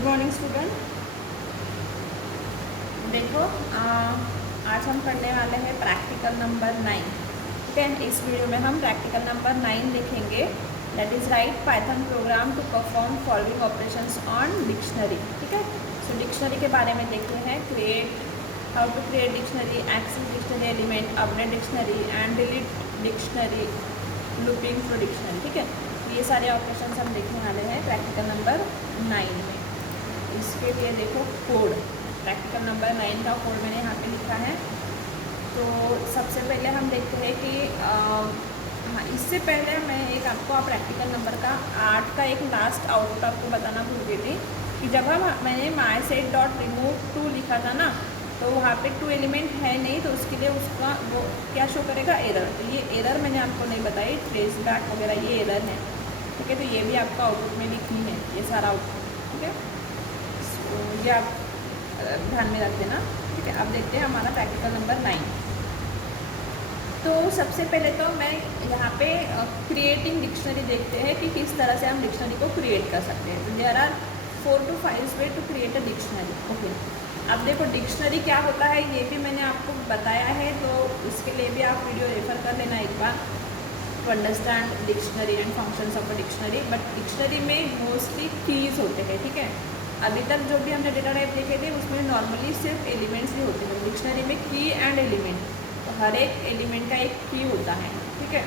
Good morning student. देखो आज हम पढ़ने वाले हैं प्रैक्टिकल नंबर 9। ठीक है, इस वीडियो में हम प्रैक्टिकल नंबर 9 देखेंगे। That is right python program to perform following operations on dictionary. ठीक है, सो डिक्शनरी के बारे में देखते हैं। How to create dictionary, access dictionary element, update dictionary and delete dictionary, looping through dictionary. ठीक है, ये सारे ऑपरेशंस हम देखने वाले हैं प्रैक्टिकल नंबर 9 में। इसके लिए देखो कोड, प्रैक्टिकल नंबर 9 का कोड मैंने यहाँ पे लिखा है। तो सबसे पहले हम देखते हैं कि हाँ, इससे पहले मैं एक आपको प्रैक्टिकल नंबर का 8 का एक लास्ट आउटपुट आपको बताना भूल गई थी कि जब मैंने myset.remove2 लिखा था ना, तो वहाँ पे 2 एलिमेंट है नहीं, तो उसके लिए उसका वो क्या शो करेगा, एरर। तो ये एरर मैंने आपको नहीं बताई, ट्रेस बैक वगैरह ये एरर है। ठीक है, तो ये भी आपका आउटपुट में लिखनी है, ये सारा आउटपुट। ठीक है, तो ये आप ध्यान में रख देना। ठीक है, अब देखते हैं हमारा प्रैक्टिकल नंबर 9। तो सबसे पहले तो मैं यहाँ पे क्रिएटिंग डिक्शनरी देखते हैं कि किस तरह से हम डिक्शनरी को क्रिएट कर सकते हैं। तो there are 4 to 5 way to create a dictionary. Okay, अब देखो डिक्शनरी क्या होता है ये भी मैंने आपको बताया है, तो इसके लिए भी आप वीडियो रेफर कर लेना एक बार to understand dictionary and functions of a dictionary. But dictionary में मोस्टली कीज होते हैं। ठीक है, अभी तक जो भी हमने डेटा टाइप देखे थे उसमें नॉर्मली सिर्फ एलिमेंट्स ही होते हैं। डिक्शनरी में की एंड एलिमेंट, तो हर एक एलिमेंट का एक की होता है। ठीक है,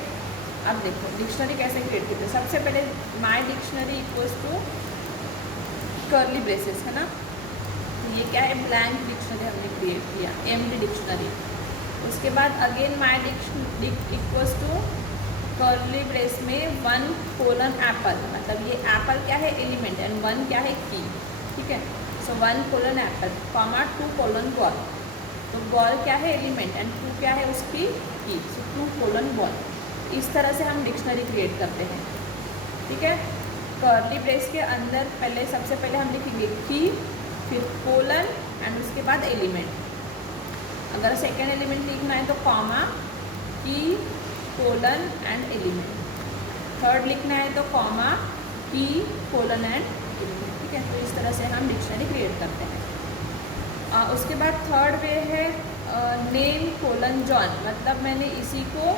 अब देखो डिक्शनरी कैसे क्रिएट करते हैं। सबसे पहले my dictionary equals to curly braces है ना, ये क्या है, ब्लैंक डिक्शनरी हमने क्रिएट किया, एम्प्टी डिक्शनरी। उसके बाद again my dictionary equals to curly brace में 1:apple, मतलब ये एप्पल क्या है, एलिमेंट, एंड 1 क्या है, की। ठीक है, सो 1:apple, कॉमा 2:ball, तो बॉल क्या है, एलिमेंट, एंड 2 क्या है उसकी की, सो 2:ball। इस तरह से हम डिक्शनरी क्रिएट करते हैं। ठीक है, कर्ली ब्रेस के अंदर पहले सबसे पहले हम लिखेंगे की, फिर कोलन एंड उसके बाद एलिमेंट। अगर सेकेंड एलिमेंट लिखना है तो कॉमा, की, कोलन एंड एलिमेंट। थर्ड लिखना है तो कॉमा, की, कोलन एंड एलिमेंट। ठीक है, तो इस तरह से हम डिक्शनरी क्रिएट करते हैं। उसके बाद थर्ड वे है नेम कोलन जॉन, मतलब मैंने इसी को,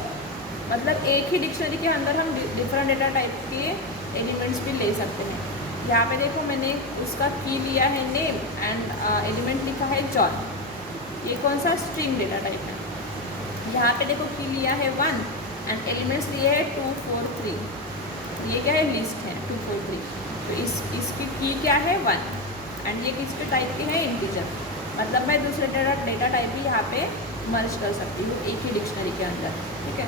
मतलब एक ही डिक्शनरी के अंदर हम डिफरेंट डेटा टाइप के एलिमेंट्स भी ले सकते हैं। यहाँ पे देखो मैंने उसका की लिया है नेम एंड एलिमेंट लिखा है जॉन। ये कौन सा, स्ट्रिंग डेटा टाइप है। यहाँ पे देखो की लिया है 1 एंड एलिमेंट्स लिए है 2, 4, 3। ये क्या है, लिस्ट है 2, 4, 3। तो इसकी की क्या है, 1, एंड ये किसके टाइप के हैं, इंटीजर। मतलब मैं दूसरे डेटा टाइप भी यहाँ पे मर्ज कर सकती हूँ एक ही डिक्शनरी के अंदर। ठीक है,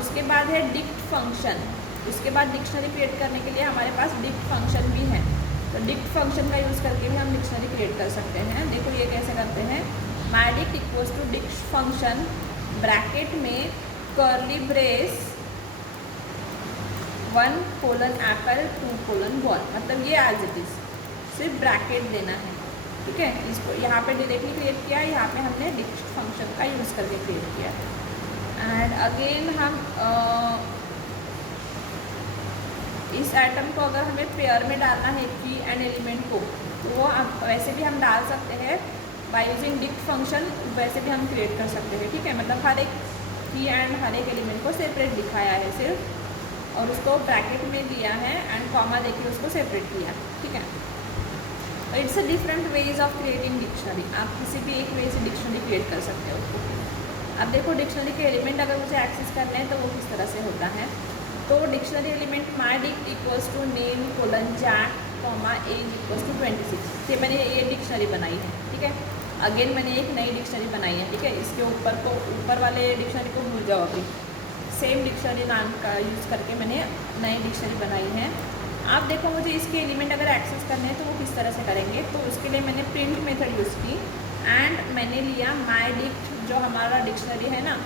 उसके बाद है डिक्ट फंक्शन। उसके बाद डिक्शनरी क्रिएट करने के लिए हमारे पास डिक्ट फंक्शन भी है, तो डिक्ट फंक्शन का यूज़ करके भी हम डिक्शनरी क्रिएट कर सकते हैं। देखो ये कैसे करते हैं, my dict equals to dict function bracket में कर्ली ब्रेस 1:apple 2:ball, मतलब ये एज इट इज, सिर्फ ब्रैकेट देना है। ठीक है, इसको यहाँ पे डायरेक्टली क्रिएट किया, यहाँ पे हमने डिक्ट फंक्शन का यूज़ करके क्रिएट किया है। एंड अगेन हम इस आइटम को अगर हमें पेयर में डालना है की एंड एलिमेंट को, तो वो वैसे भी हम डाल सकते हैं बाय यूजिंग डिक्ट फंक्शन, वैसे भी हम क्रिएट कर सकते हैं। ठीक है, मतलब हर एक की एंड हर एक एलिमेंट को सेपरेट दिखाया है सिर्फ, और उसको ब्रैकेट में दिया है एंड कॉमा देके उसको सेपरेट किया। ठीक है, तो it's a different ways of creating dictionary. आप किसी भी एक वे से डिक्शनरी क्रिएट कर सकते हो। अब देखो डिक्शनरी के एलिमेंट अगर मुझे एक्सेस करने हैं तो वो किस तरह से होता है। तो dictionary element my dict equals to name colon Jack comma age equals to 26। ये मैंने ये डिक्शनरी बनाई है। ठीक है, अगेन मैंने एक नई डिक्शनरी बनाई है। ठीक है, इसके ऊपर वाले डिक्शनरी को भूल जाओ, अभी सेम डिक्शनरी नाम का यूज़ करके मैंने नई डिक्शनरी बनाई है। आप देखो मुझे इसके एलिमेंट अगर एक्सेस करने हैं तो वो किस तरह से करेंगे। तो उसके लिए मैंने प्रिंट मेथड यूज़ की एंड मैंने लिया माई डिक्ट, जो हमारा डिक्शनरी है ना,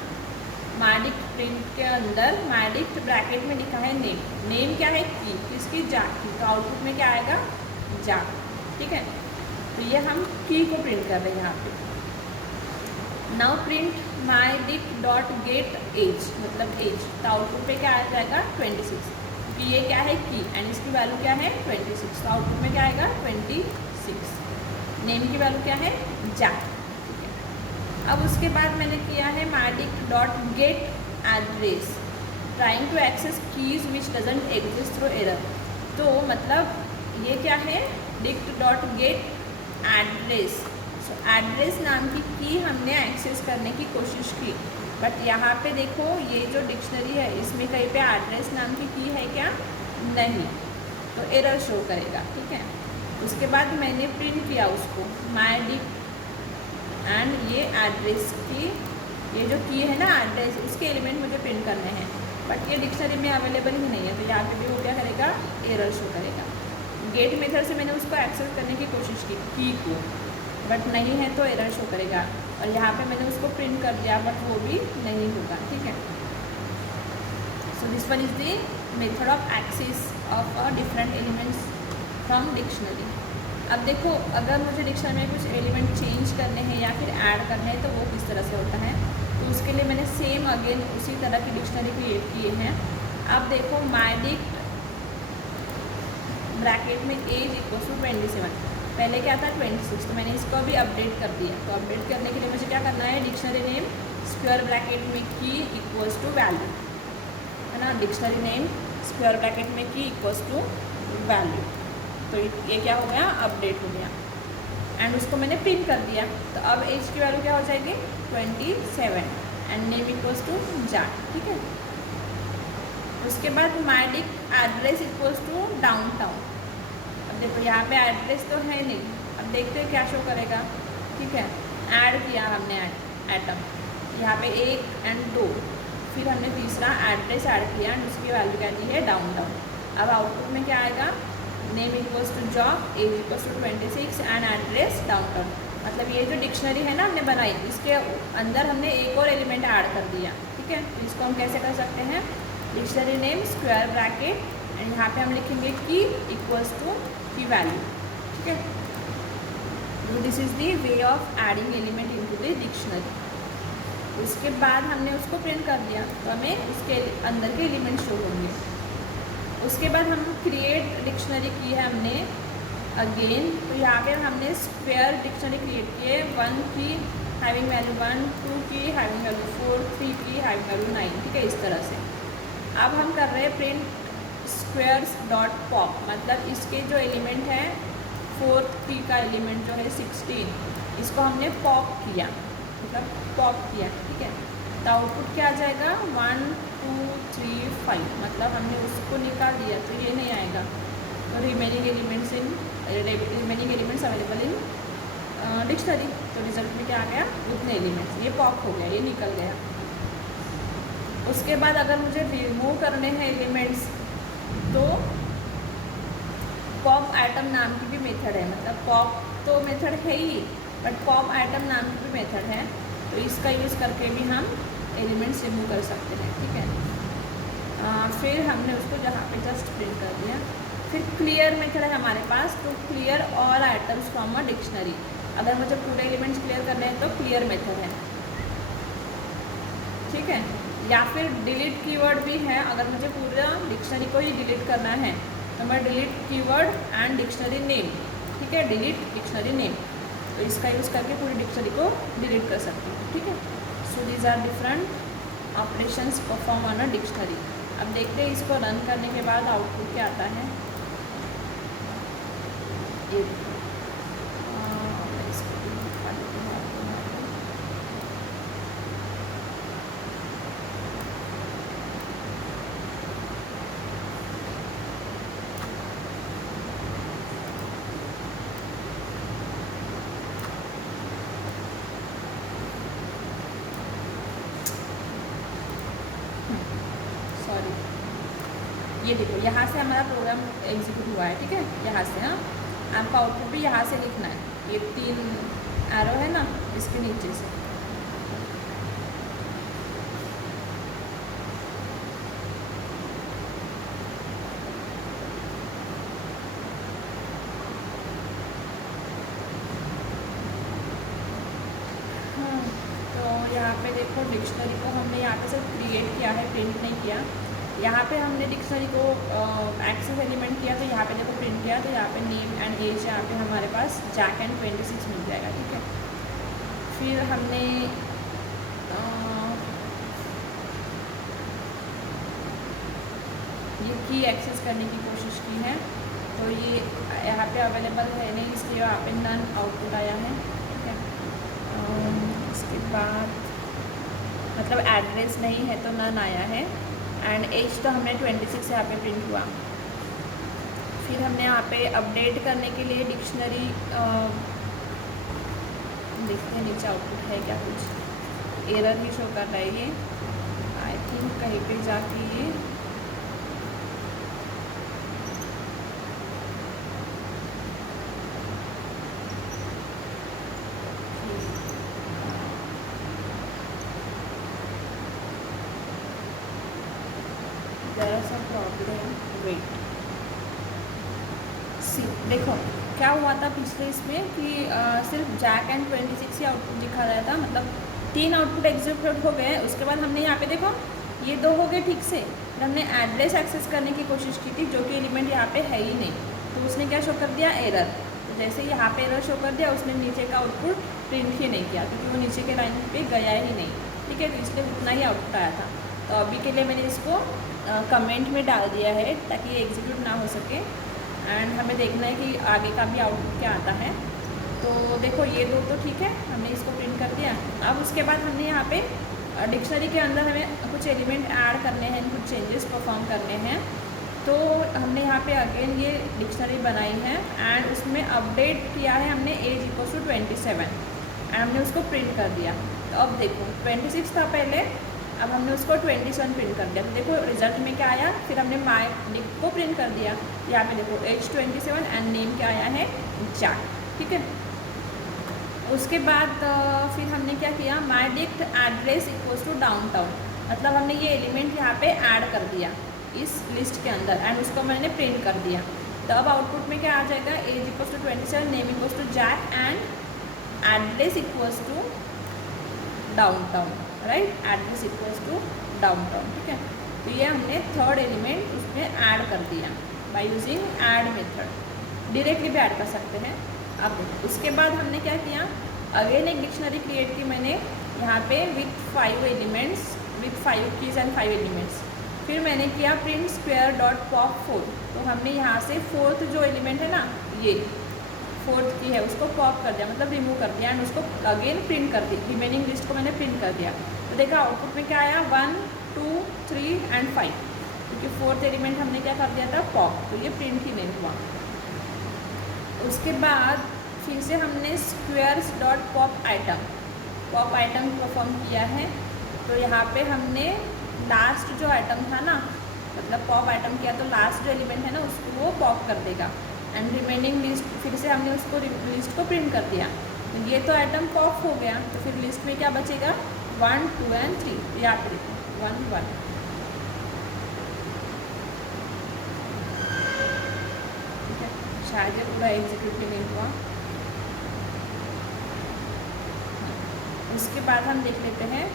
माई डिक्ट प्रिंट के अंदर माई डिक्ट ब्रैकेट में लिखा है नेम। नेम क्या है, की, किसकी, जैक की, तो आउटपुट में क्या आएगा, जैक। ठीक है, तो ये हम की को प्रिंट कर रहे हैं यहाँ पे। Now print my dict dot get age, मतलब एज, तो आउटपुट पे क्या आ जाएगा, 26। कि ये क्या है की एंड इसकी वैल्यू क्या है 26। तो आउटपुट में क्या आएगा 26। नेम की वैल्यू क्या है जैक। ठीक है, अब उसके बाद मैंने किया है my dict dot get address trying to access keys which doesn't exist through error. तो मतलब ये क्या है dict dot get address. So address नाम की हमने एक्सेस करने की कोशिश की, बट यहाँ पे देखो ये जो डिक्शनरी है इसमें कहीं पे एड्रेस नाम की है क्या, नहीं, तो एरर शो करेगा। ठीक है, उसके बाद मैंने प्रिंट किया उसको मैडिक एंड ये एड्रेस की, ये जो की है ना एड्रेस, इसके एलिमेंट मुझे प्रिंट करने हैं, बट ये डिक्शनरी में अवेलेबल ही नहीं है, तो यहाँ पे भी वो क्या करेगा एरर शो करेगा। गेट मेथड से मैंने उसको एक्सेस करने की कोशिश की को, बट नहीं है तो एरर शो करेगा। और यहाँ पे मैंने उसको प्रिंट कर दिया बट वो भी नहीं होगा। ठीक है, so this one is the method of access of a different elements from dictionary. अब देखो अगर मुझे डिक्शनरी में कुछ एलिमेंट चेंज करने हैं या फिर ऐड करने हैं तो वो किस तरह से होता है, तो उसके लिए मैंने सेम अगेन उसी तरह की डिक्शनरी क्रिएट किए हैं। अब देखो मैडिक ब्रैकेट में एज इक्वल टू 27, पहले क्या था 26, तो मैंने इसको अभी अपडेट कर दिया। तो अपडेट करने के लिए मुझे क्या करना है, डिक्शनरी नेम स्क्वायर ब्रैकेट में की इक्वल्स टू वैल्यू, है ना, डिक्शनरी नेम स्क्वायर ब्रैकेट में की इक्वल्स टू वैल्यू। तो ये क्या हो गया, अपडेट हो गया एंड उसको मैंने प्रिंट कर दिया। तो अब एज की वैल्यू क्या हो जाएगी 27 and name equals to Jack. ठीक है, उसके बाद my dict address equals to downtown. अब देखो यहाँ पे एड्रेस तो है नहीं, अब देखते हैं क्या शो करेगा। ठीक है, ऐड किया हमने एटम, यहाँ पे 1 एंड 2, फिर हमने तीसरा एड्रेस ऐड किया एंड उसकी वैल्यू क्या दी है डाउनटाउन। अब आउटपुट में क्या आएगा, name equals to job, age equals to 26 and address downtown. मतलब ये जो डिक्शनरी है ना हमने बनाई, इसके अंदर हमने एक और एलिमेंट ऐड कर दिया। ठीक है, तो इसको हम कैसे कर सकते हैं, dictionary name square bracket and यहाँ पे हम लिखेंगे की इक्वल्स टू की वैल्यू। ठीक है, तो this is the way of adding element into the dictionary. उसके बाद हमने उसको प्रिंट कर दिया तो हमें उसके अंदर के एलिमेंट शो होंगे। उसके बाद हम क्रिएट डिक्शनरी की है हमने अगेन, तो यहाँ पे हमने स्क्वायर डिक्शनरी क्रिएट की है, 1 की हैविंग वैल्यू 1, 2 की हैविंग वैल्यू 4, 3 की हैविंग वैल्यू 9। ठीक है, इस तरह से। अब हम कर रहे हैं प्रिंट स्क्वेयर्स डॉट पॉप, मतलब इसके जो एलिमेंट है 4th पी का एलिमेंट जो है 16, इसको हमने पॉप किया, मतलब पॉप किया। ठीक है, तो आउटपुट क्या आ जाएगा 1 2 3 5, मतलब हमने उसको निकाल दिया तो ये नहीं आएगा। तो remaining elements available in dictionary, तो रिजल्ट में क्या आ गया, उतने एलिमेंट्स, ये पॉप हो गया, ये निकल गया। उसके बाद अगर मुझे रिमूव करने हैं एलिमेंट्स तो पॉप आइटम नाम की भी मेथड है, मतलब पॉप तो मेथड है ही बट पॉप आइटम नाम की भी मेथड है, तो इसका यूज़ करके भी हम एलिमेंट्स रिमूव कर सकते हैं। ठीक है, फिर हमने उसको जहाँ पे जस्ट प्रिंट कर दिया। फिर क्लियर मेथड है हमारे पास, तो clear all items from a dictionary. अगर मुझे पूरे एलिमेंट्स क्लियर करने हैं तो क्लियर मेथड है। ठीक है, या फिर डिलीट कीवर्ड भी है, अगर मुझे पूरा डिक्शनरी को ही डिलीट करना है तो मैं delete keyword and dictionary name, ठीक है, डिलीट डिक्शनरी नेम, तो इसका यूज़ करके पूरी डिक्शनरी को डिलीट कर सकती हूँ। ठीक है, so these are different operations perform on a dictionary. अब देखते हैं इसको रन करने के बाद आउटपुट क्या आता है। ये ये देखो यहाँ से हमारा प्रोग्राम एग्जीक्यूट हुआ है। ठीक है, यहाँ से, हाँ, आपका आउटपुट भी यहाँ से लिखना है, ये 3 एरो है ना, इसके नीचे से। हाँ, तो यहाँ पे देखो डिक्शनरी को हमने यहाँ पे सिर्फ क्रिएट किया है, प्रिंट नहीं किया। यहाँ पे हमने डिक्शनरी को एक्सेस एलिमेंट किया, तो यहाँ पे देखो प्रिंट किया, तो यहाँ पे नेम एंड एज यहाँ पे हमारे पास जैक एंड 26 मिल जाएगा, ठीक है। फिर हमने ये की एक्सेस करने की कोशिश की है, तो ये यहाँ पे अवेलेबल है नहीं, इसलिए यहाँ पे नन आउटपुट आया है, ठीक है। इसके बाद मतलब एड्रेस नहीं है तो नन आया है, एंड एज तो हमने 26 यहाँ पे प्रिंट हुआ। फिर हमने यहाँ पे अपडेट करने के लिए डिक्शनरी देखते हैं नीचे आउटपुट है क्या, कुछ एरर ही शो कर रहा है ये, आई थिंक कहीं पे जाके ये ज़रा सा प्रॉब्लम, वेट सी देखो क्या हुआ था पिछले इसमें कि सिर्फ जैक एंड 26 ही आउटपुट दिखा रहा था, मतलब 3 आउटपुट एग्जीक्यूट हो गए। उसके बाद हमने यहाँ पे देखो ये 2 हो गए ठीक से, फिर हमने एड्रेस एक्सेस करने की कोशिश की थी, जो कि एलिमेंट यहाँ पे है ही नहीं, तो उसने क्या शो कर दिया, एरर। तो जैसे यहाँ पे एरर शो कर दिया, उसने नीचे का आउटपुट प्रिंट ही नहीं किया, क्योंकि वो नीचे के लाइन पे गया ही नहीं, ठीक है। तो इसलिए उतना ही आउटपुट आया था। तो अभी के लिए मैंने इसको कमेंट में डाल दिया है ताकि ये एग्जीक्यूट ना हो सके, एंड हमें देखना है कि आगे का भी आउटपुट क्या आता है। तो देखो ये 2 तो ठीक है, हमने इसको प्रिंट कर दिया। अब उसके बाद हमने यहाँ पे डिक्शनरी के अंदर हमें कुछ एलिमेंट ऐड करने हैं, कुछ चेंजेस परफॉर्म करने हैं। तो हमने यहाँ पे अगेन ये डिक्शनरी बनाई है, एंड उसमें अपडेट किया है हमने एज इक्वल टू 27, एंड हमने उसको प्रिंट कर दिया। तो अब देखो 26 था पहले, अब हमने उसको 27 प्रिंट कर दिया। तो देखो रिजल्ट में क्या आया, फिर हमने माई डिक को प्रिंट कर दिया। यहाँ पे देखो एज 27 एंड नेम क्या आया है, जैक, ठीक है। उसके बाद फिर हमने क्या किया, my dict address equals to downtown, मतलब हमने ये एलिमेंट यहाँ पे ऐड कर दिया इस लिस्ट के अंदर, एंड उसको मैंने प्रिंट कर दिया। तो अब आउटपुट में क्या आ जाएगा, age equals to 27, name equals to Jack and address equals to downtown, right, address equals to downtown, ठीक है। तो ये हमने थर्ड एलिमेंट उसमें ऐड कर दिया by using add method, directly भी ऐड कर सकते हैं। अब देखो उसके बाद हमने क्या किया, अगेन एक डिक्शनरी क्रिएट की मैंने यहाँ पे with 5 elements, with 5 keys and 5 elements. फिर मैंने किया प्रिंट स्क्वायर डॉट पॉप 4, तो हमने यहाँ से 4th जो एलिमेंट है ना, ये 4th की है, उसको पॉप कर दिया, मतलब रिमूव कर दिया, एंड उसको अगेन प्रिंट कर दी, रिमेनिंग लिस्ट को मैंने प्रिंट कर दिया। तो देखा आउटपुट में क्या आया, 1 2 3 एंड 5, क्योंकि 4th एलिमेंट हमने क्या कर दिया था, पॉप, तो ये प्रिंट ही नहीं हुआ। उसके बाद फिर से हमने squares dot pop item perform किया है। तो यहाँ पे हमने लास्ट जो आइटम था ना, मतलब पॉप आइटम किया, तो लास्ट जो एलिमेंट है ना उसको वो पॉप कर देगा, एंड रिमेनिंग लिस्ट फिर से हमने उसको लिस्ट को प्रिंट कर दिया। तो ये तो आइटम पॉप हो गया, तो फिर लिस्ट में क्या बचेगा, 1 2 एंड 3, यहाँ पे देखो 1 1, ठीक है। शायद ये पूरा एग्जीक्यूट नहीं हुआ। उसके बाद हम देख लेते हैं,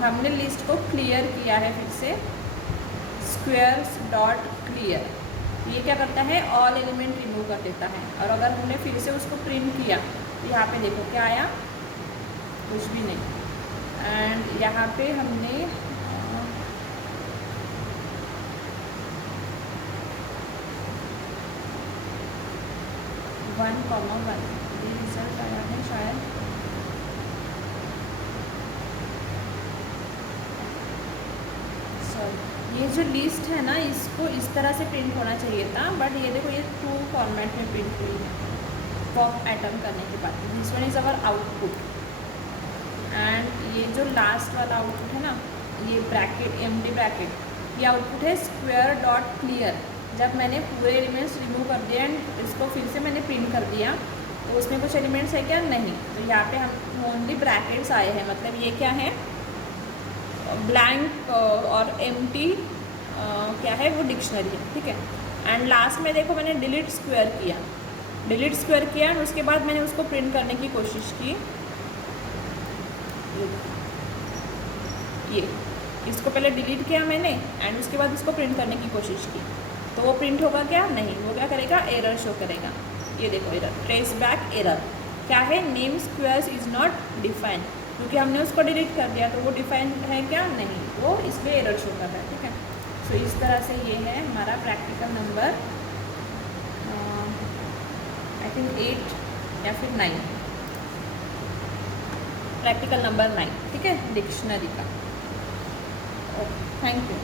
हमने लिस्ट को क्लियर किया है फिर से, स्क्वेयर्स डॉट क्लियर, ये क्या करता है, ऑल एलिमेंट रिमूव कर देता है। और अगर हमने फिर से उसको प्रिंट किया तो यहाँ पे देखो क्या आया, कुछ भी नहीं। एंड यहाँ पे हमने 1,1 ये रिजल्ट आया है शायद, ये जो लिस्ट है ना इसको इस तरह से प्रिंट होना चाहिए था, बट ये देखो ये ट्रू फॉर्मेट में प्रिंट हुई है पॉप आइटम करने के बाद। This one is our output, and ये जो लास्ट वाला आउटपुट है ना, ये ब्रैकेट एम्प्टी ब्रैकेट, ये आउटपुट है स्क्वायर डॉट क्लियर। जब मैंने पूरे एलिमेंट्स रिमूव कर दिए एंड इसको फिर से मैंने प्रिंट कर दिया, तो उसमें कुछ एलिमेंट्स है क्या, नहीं। तो यहाँ पे हम ओनली ब्रैकेट्स आए हैं, मतलब ये क्या है, ब्लैंक और एम्प्टी क्या है वो डिक्शनरी है, ठीक है। एंड लास्ट में देखो मैंने डिलीट स्क्वायर किया एंड उसके बाद मैंने उसको प्रिंट करने की कोशिश की, ये इसको पहले डिलीट किया मैंने एंड उसके बाद इसको प्रिंट करने की कोशिश की, तो वो प्रिंट होगा क्या? नहीं, वो क्या करेगा? एरर शो करेगा। ये देखो एरर, ट्रेस बैक एरर क्या है? Name squares is not defined, क्योंकि हमने उसको डिलीट कर दिया तो वो डिफाइंड है क्या? नहीं, वो इसलिए एरर शो कर रहा है। ठीक है, सो इस तरह से ये है हमारा प्रैक्टिकल नंबर आई थिंक 8 या फिर 9, प्रैक्टिकल नंबर 9। ठीक है, डिक्शनरी का। Okay, thank you.